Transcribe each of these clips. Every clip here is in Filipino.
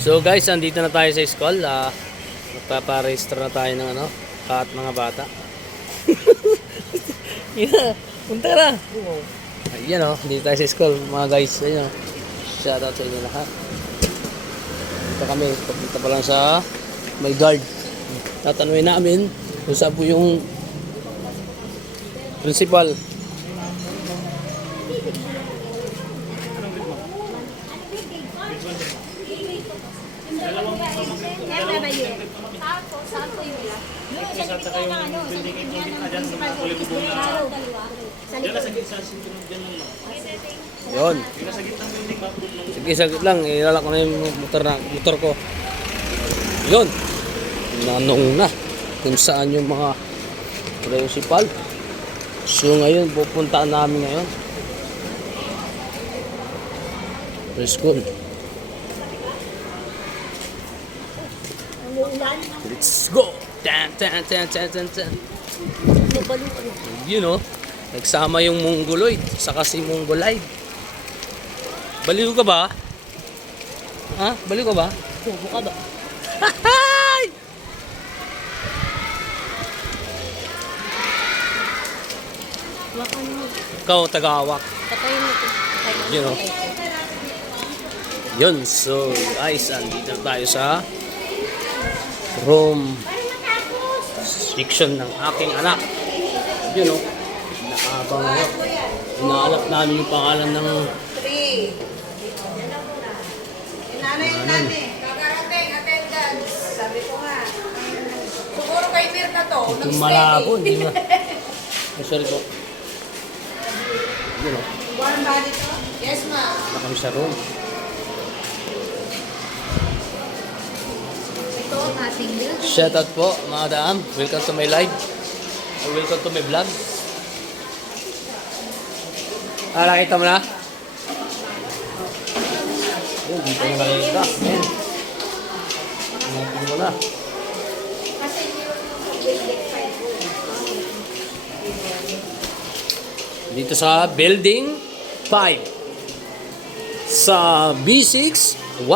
So guys, andito na tayo sa school. Magpapa-register na tayo ng at mga bata. Yeah, punta na. Ayan dito tayo sa school mga guys. Ayan shout out sa inyo lahat. Dito kami, papunta pa lang sa may guard. Tatanungin namin kung saan po yung principal. Yun. Sige, saglit lang. Ilalak ko na yung motor ko. Yun. Nanong na kung saan yung mga principal. So ngayon, pupuntaan namin ngayon. Preschool. Let's go! Tan. Nagsama yung Mongoloid saka si Mongolide. Baliw ka ba? Ha? Baliw ka ba? Tubo ka ba? Ikaw, tagawak. Patayin mo ito. Yun, so guys, andito tayo sa room section ng aking anak. Yun naabang ako. Inaalap namin yung pangalan ng 3. Nanay. Kakarating, attendance. Sabi ko nga. Siguro kay Mirna to. itong malabo. Hindi na. Sorry po. Yun Warm body to? Yes, ma'am. kami sa room. Ito ang ating building. Shout out po, mga daam. Welcome to my live. Welcome to my vlog. Nakita mo na? Yun, dito na nakita. Ayan. Nakita mo na. Dito sa building 5. Sa B6 105.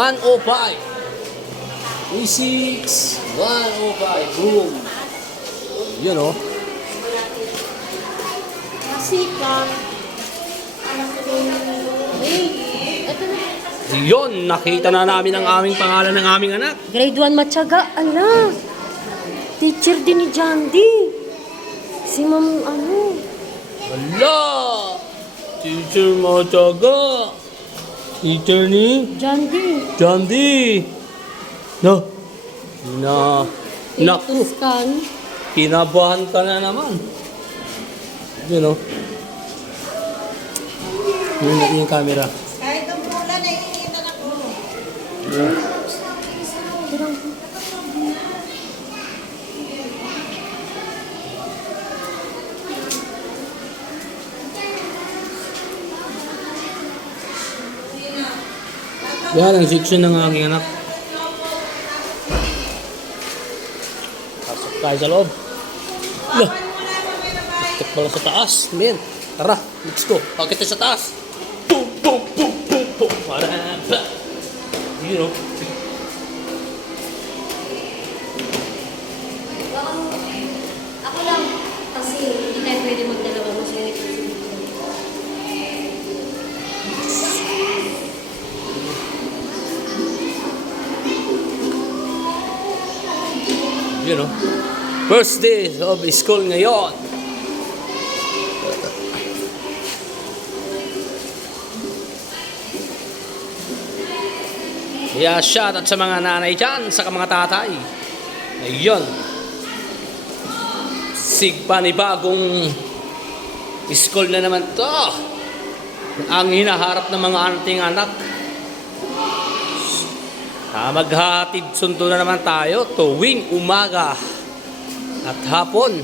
B6 105 room. Yun Masipag. Ito na. Yun, nakita na namin ang aming pangalan ng aming anak. Grade 1 matyaga. Ala. Teacher din ni Jandy. Si Ma'am Hala! Teacher Mataga. Teacher ni Jandy. Naku, Scan. kinabahan ka na naman. Yun yung camera. Kahit ang bulan, nakikita na ko. Yan ang section ng aking anak. Pasok tayo sa loob. Lah, tek pala sa taas. Men, tara, let's go. Pakita sa taas. Boom. Para ba? Ako lang. Kasi hindi tayo pwede magdalawa mo siya. First day of school ngayon. Yeah, shout out sa mga nanay dyan, sa mga tatay. Ayun. Panibagong school na naman to. Ang hinaharap ng mga ating anak. Maghahatid sundo na naman tayo tuwing umaga at hapon.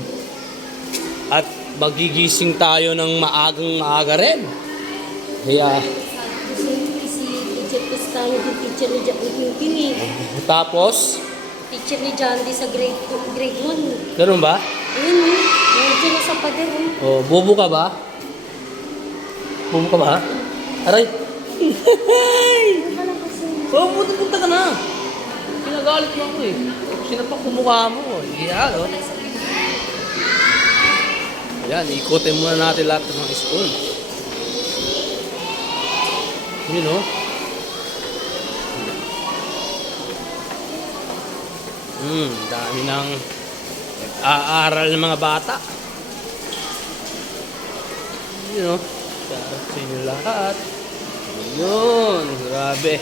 At magigising tayo ng maaga rin. Kaya Teacher ni Jandy. tapos, Teacher ni Jandy sa grade 1. ganun ba? Ayun nandiyan na sa pader. Bobo ka ba? Bobo ka ba? Aray! Oh, punta ka na. ginagalit mo ako eh. Sinapak ko mukha mo. Yan, oh. Yan, ikutin muna natin lahat ng mga school. Yun, oh. Dami ng nag-aaral ng mga bata. Yun, oh. Sarap sa inyo lahat. Yun, grabe.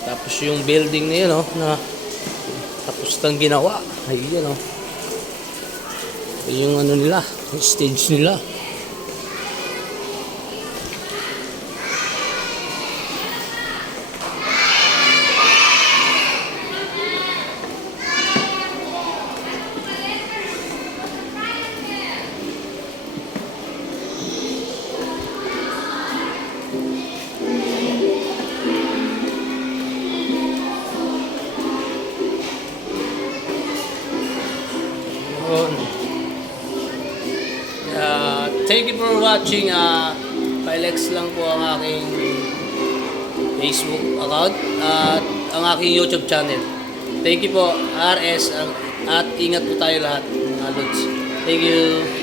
Tapos yung building na yun, oh, na tapos nang ginawa. Ayun, oh. Yung ano nila, yung stage nila. Thank you for watching. Pilex lang po ang aking Facebook account at ang aking YouTube channel. Thank you po, RS, at ingat po tayo lahat, mga lods. Thank you.